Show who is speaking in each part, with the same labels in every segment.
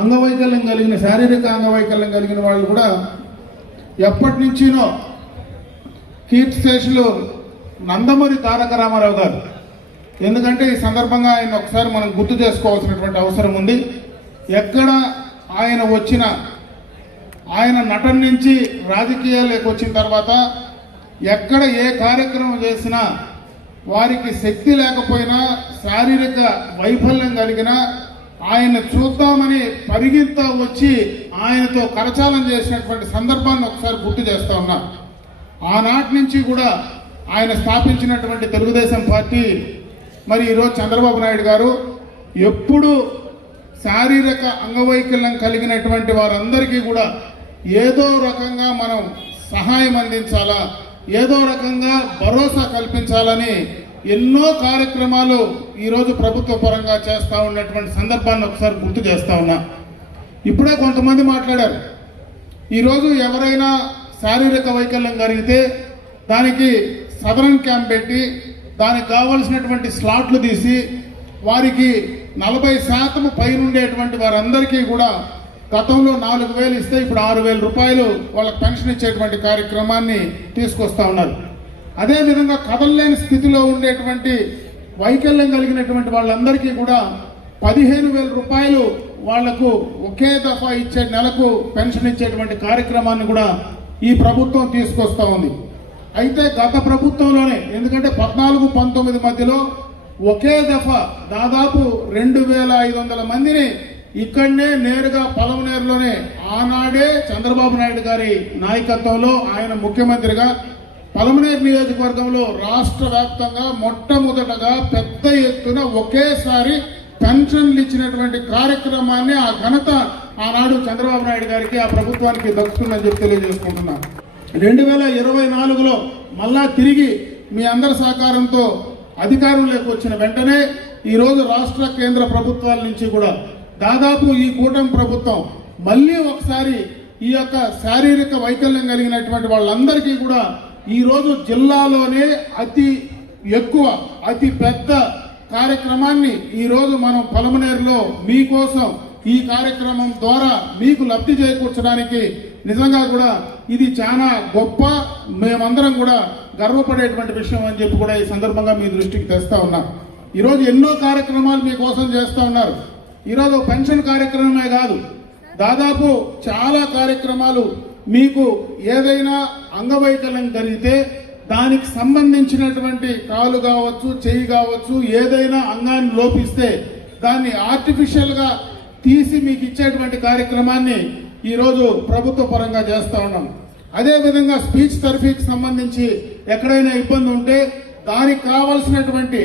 Speaker 1: అంగవైకల్యం కలిగిన శారీరక అంగవైకల్యం కలిగిన వాళ్ళు కూడా ఎప్పటి నుంచినో కీర్తిశేషులు నందమూరి తారక రామారావు గారు. ఎందుకంటే ఈ సందర్భంగా ఆయన ఒకసారి మనం గుర్తు చేసుకోవాల్సినటువంటి అవసరం ఉంది. ఎక్కడ ఆయన వచ్చిన ఆయన నటన నుంచి రాజకీయాలకు వచ్చిన తర్వాత ఎక్కడ ఏ కార్యక్రమం చేసినా వారికి శక్తి లేకపోయినా శారీరక వైఫల్యం కలిగినా ఆయన చూద్దామని పరిగెత్తా వచ్చి ఆయనతో కరచాలం చేసినటువంటి సందర్భాన్ని ఒకసారి గుర్తు చేస్తా ఉన్నా. ఆనాటి నుంచి కూడా ఆయన స్థాపించినటువంటి తెలుగుదేశం పార్టీ మరి ఈరోజు చంద్రబాబు నాయుడు గారు ఎప్పుడు శారీరక అంగవైకల్యం కలిగినటువంటి వారందరికీ కూడా ఏదో రకంగా మనం సహాయం అందించాలా ఏదో రకంగా భరోసా కల్పించాలని ఎన్నో కార్యక్రమాలు ఈరోజు ప్రభుత్వ పరంగా చేస్తూ ఉన్నటువంటి సందర్భాన్ని ఒకసారి గుర్తు చేస్తూ ఉన్నా. ఇప్పుడే కొంతమంది మాట్లాడారు. ఈరోజు ఎవరైనా శారీరక వైకల్యం కలిగితే దానికి సదరన్ క్యాంప్ పెట్టి దానికి కావలసినటువంటి స్లాట్లు తీసి వారికి నలభై శాతం పైనుండేటువంటి వారందరికీ కూడా గతంలో నాలుగు వేలు ఇస్తే ఇప్పుడు ఆరు వేల రూపాయలు వాళ్ళకి పెన్షన్ ఇచ్చేటువంటి కార్యక్రమాన్ని తీసుకొస్తా ఉన్నారు. అదేవిధంగా కదలలేని స్థితిలో ఉండేటువంటి వైకల్యం కలిగినటువంటి వాళ్ళందరికీ కూడా పదిహేను వేల రూపాయలు వాళ్ళకు ఒకే దఫా ఇచ్చే నెలకు పెన్షన్ ఇచ్చేటువంటి కార్యక్రమాన్ని కూడా ఈ ప్రభుత్వం తీసుకొస్తా ఉంది. అయితే గత ప్రభుత్వంలోనే ఎందుకంటే పద్నాలుగు పంతొమ్మిది మధ్యలో ఒకే దఫా దాదాపు రెండు వేల ఐదు వందల మందిని ఇక్కడనే నేరుగా పలమనేరులోనే ఆనాడే చంద్రబాబు నాయుడు గారి నాయకత్వంలో ఆయన ముఖ్యమంత్రిగా పలమనేరు నియోజకవర్గంలో రాష్ట్ర వ్యాప్తంగా మొట్టమొదటగా పెద్ద ఎత్తున ఒకేసారి పెన్షన్లు ఇచ్చినటువంటి కార్యక్రమాన్ని ఆ ఘనత ఆనాడు చంద్రబాబు నాయుడు గారికి ఆ ప్రభుత్వానికి దక్కుతుందని చెప్పి తెలియజేసుకుంటున్నాను. రెండు వేల ఇరవై నాలుగులో మళ్ళా తిరిగి మీ అందరి సహకారంతో అధికారంలోకి వచ్చిన వెంటనే ఈరోజు రాష్ట్ర కేంద్ర ప్రభుత్వాల నుంచి కూడా దాదాపు ఈ కూటమి ప్రభుత్వం మళ్ళీ ఒకసారి ఈ యొక్క శారీరక వైకల్యం కలిగినటువంటి వాళ్ళందరికీ కూడా ఈరోజు జిల్లాలోనే అతి ఎక్కువ అతి పెద్ద కార్యక్రమాన్ని ఈరోజు మనం పలమనేరులో మీకోసం ఈ కార్యక్రమం ద్వారా మీకు లబ్ధి చేకూర్చడానికి నిజంగా కూడా ఇది చాలా గొప్ప మేమందరం కూడా గర్వపడేటువంటి విషయం అని చెప్పి కూడా ఈ సందర్భంగా మీ దృష్టికి తెస్తా ఉన్నాం. ఈరోజు ఎన్నో కార్యక్రమాలు మీకోసం చేస్తూ ఉన్నారు. ఈరోజు పెన్షన్ కార్యక్రమమే కాదు దాదాపు చాలా కార్యక్రమాలు మీకు ఏదైనా అంగవైకల్యం కలిగితే దానికి సంబంధించినటువంటి కాలు కావచ్చు చెయ్యి కావచ్చు ఏదైనా అంగాన్ని లోపిస్తే దాన్ని ఆర్టిఫిషియల్గా తీసి మీకు ఇచ్చేటువంటి కార్యక్రమాన్ని ఈరోజు ప్రభుత్వ పరంగా చేస్తూ ఉన్నాం. అదేవిధంగా స్పీచ్ థెరపీకి సంబంధించి ఎక్కడైనా ఇబ్బంది ఉంటే దానికి కావలసినటువంటి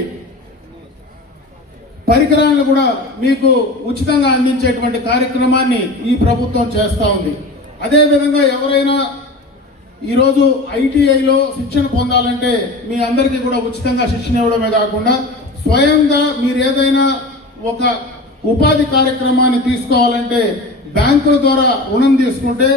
Speaker 1: పరికరాలను కూడా మీకు ఉచితంగా అందించేటువంటి కార్యక్రమాన్ని ఈ ప్రభుత్వం చేస్తూ ఉంది. అదేవిధంగా ఎవరైనా ఈరోజు ఐటీఐలో శిక్షణ పొందాలంటే మీ అందరికీ కూడా ఉచితంగా శిక్షణ ఇవ్వడమే కాకుండా స్వయంగా మీరు ఏదైనా ఒక ఉపాధి కార్యక్రమాన్ని తీసుకోవాలంటే బ్యాంకుల ద్వారా రుణం తీసుకుంటే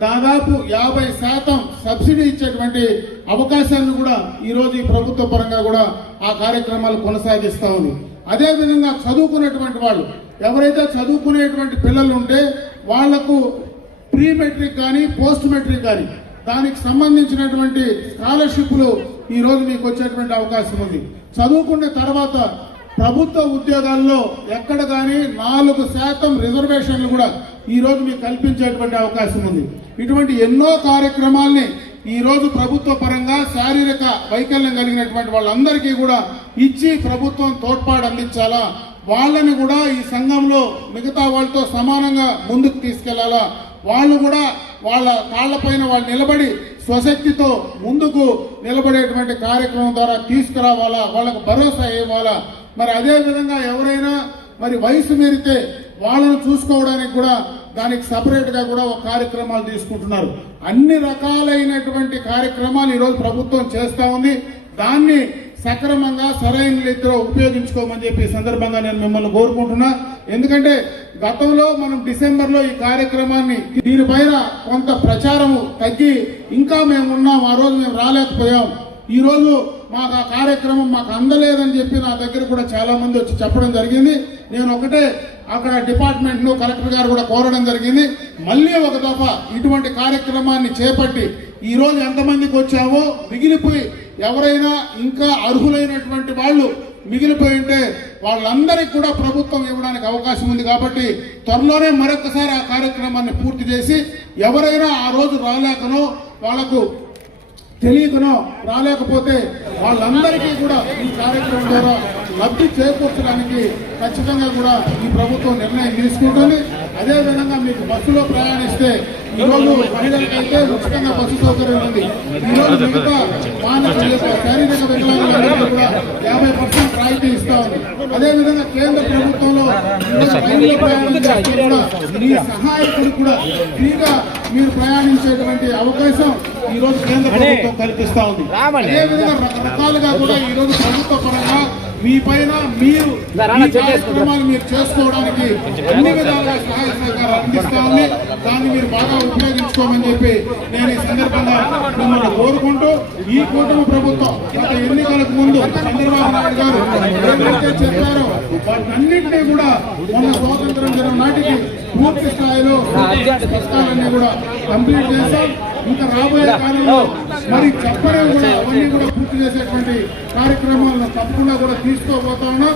Speaker 1: దాదాపు యాభై శాతం సబ్సిడీ ఇచ్చేటువంటి అవకాశాన్ని కూడా ఈరోజు ఈ ప్రభుత్వ పరంగా కూడా ఆ కార్యక్రమాలు కొనసాగిస్తూ ఉంది. అదేవిధంగా చదువుకునేటువంటి వాళ్ళు ఎవరైతే చదువుకునేటువంటి పిల్లలు ఉంటే వాళ్ళకు ప్రీ మెట్రిక్ కానీ పోస్ట్ మెట్రిక్ కానీ దానికి సంబంధించినటువంటి స్కాలర్షిప్లు ఈ రోజు మీకు వచ్చేటువంటి అవకాశం ఉంది. చదువుకున్న తర్వాత ప్రభుత్వ ఉద్యోగాల్లో ఎక్కడ కానీ నాలుగు శాతం రిజర్వేషన్లు కూడా ఈ రోజు మీకు కల్పించేటువంటి అవకాశం ఉంది. ఇటువంటి ఎన్నో కార్యక్రమాల్ని ఈరోజు ప్రభుత్వ పరంగా శారీరక వైకల్యం కలిగినటువంటి వాళ్ళందరికీ కూడా ఇచ్చి ప్రభుత్వం తోడ్పాటు అందించాలా? వాళ్ళని కూడా ఈ సంఘంలో మిగతా వాళ్ళతో సమానంగా ముందుకు తీసుకెళ్ళాలా? వాళ్ళు కూడా వాళ్ళ కాళ్ళపైన వాళ్ళు నిలబడి స్వశక్తితో ముందుకు నిలబడేటువంటి కార్యక్రమం ద్వారా తీసుకురావాలా? వాళ్ళకు భరోసా ఇవ్వాలా? మరి అదే విధంగా ఎవరైనా మరి వయసు మీరితే వాళ్ళను చూసుకోవడానికి కూడా దానికి సపరేట్గా కూడా ఒక కార్యక్రమాలు తీసుకుంటున్నారు. అన్ని రకాలైనటువంటి కార్యక్రమాలు ఈరోజు ప్రభుత్వం చేస్తూ ఉంది. దాన్ని సక్రమంగా సరైన రీతిలో ఉపయోగించుకోమని చెప్పి సందర్భంగా నేను మిమ్మల్ని కోరుకుంటున్నా. ఎందుకంటే గతంలో మనం డిసెంబర్లో ఈ కార్యక్రమాన్ని దీనిపైన కొంత ప్రచారము తగ్గి ఇంకా మేము ఉన్నాం ఆ రోజు మేము రాలేకపోయాం. ఈ రోజు మాకు ఆ కార్యక్రమం మాకు అందలేదని చెప్పి నా దగ్గర కూడా చాలా మంది వచ్చి చెప్పడం జరిగింది. నేను ఒకటే అక్కడ డిపార్ట్మెంట్ను కలెక్టర్ గారు కూడా కోరడం జరిగింది. మళ్ళీ ఒక దఫా ఇటువంటి కార్యక్రమాన్ని చేపట్టి ఈ రోజు ఎంతమందికి వచ్చామో మిగిలిపోయి ఎవరైనా ఇంకా అర్హులైనటువంటి వాళ్ళు మిగిలిపోయి ఉంటే వాళ్ళందరికీ కూడా ప్రభుత్వం ఇవ్వడానికి అవకాశం ఉంది కాబట్టి త్వరలోనే మరొకసారి ఆ కార్యక్రమాన్ని పూర్తి చేసి ఎవరైనా ఆ రోజు రాలేకనో వాళ్ళకు తెలియకనో రాలేకపోతే వాళ్ళందరికీ కూడా ఈ కార్యక్రమం ద్వారా లబ్ధి చేకూర్చడానికి ఖచ్చితంగా కూడా ఈ ప్రభుత్వం నిర్ణయం తీసుకుంటుంది. అదేవిధంగా మీకు బస్సులో ప్రయాణిస్తే ఈ రోజు మహిళలకైతే ఉచితంగా బస్సు సౌకర్యం ఉంది. ఈ రోజు మిగతా మానవ శారీరక వికలాంగులందరికీ కూడా యాభై పర్సెంట్ రాయితీ ఇస్తా అదేవిధంగా కేంద్ర ప్రభుత్వంలో మీ సహాయకుడు కూడా ఫ్రీగా మీరు ప్రయాణించేటువంటి అవకాశం ఈ రోజు కేంద్ర ప్రభుత్వం కల్పిస్తా ఉంది. అదేవిధంగా రకరకాలుగా కూడా ఈ రోజు ప్రభుత్వ పరంగా మీ పైన మీరు కార్యక్రమాలు మీరు చేసుకోవడానికి అన్ని విధాలుగా సహాయ సహకారాలు అందిస్తా ఉంది. దాన్ని మీరు బాగా ఉపయోగించుకోమని చెప్పి నేను ఈ సందర్భంగా మిమ్మల్ని కోరుకుంటూ ఈ కూటమి ప్రభుత్వం గత ఎన్నికలకు ముందు చంద్రబాబు నాయుడు గారు ఏదైతే చెప్పారో వాటన్నింటినీ కూడా మొన్న స్వాతంత్రం దినం నాటికి పూర్తి స్థాయిలో పథకాలన్నీ కూడా కంప్లీట్ చేశాం. ఇంకా రాబోయే కాలంలో మరి చెప్పడం కూడా అవన్నీ కూడా పూర్తి చేసేటువంటి కార్యక్రమాలను తప్పకుండా కూడా తీసుకోబోతా ఉన్నాం.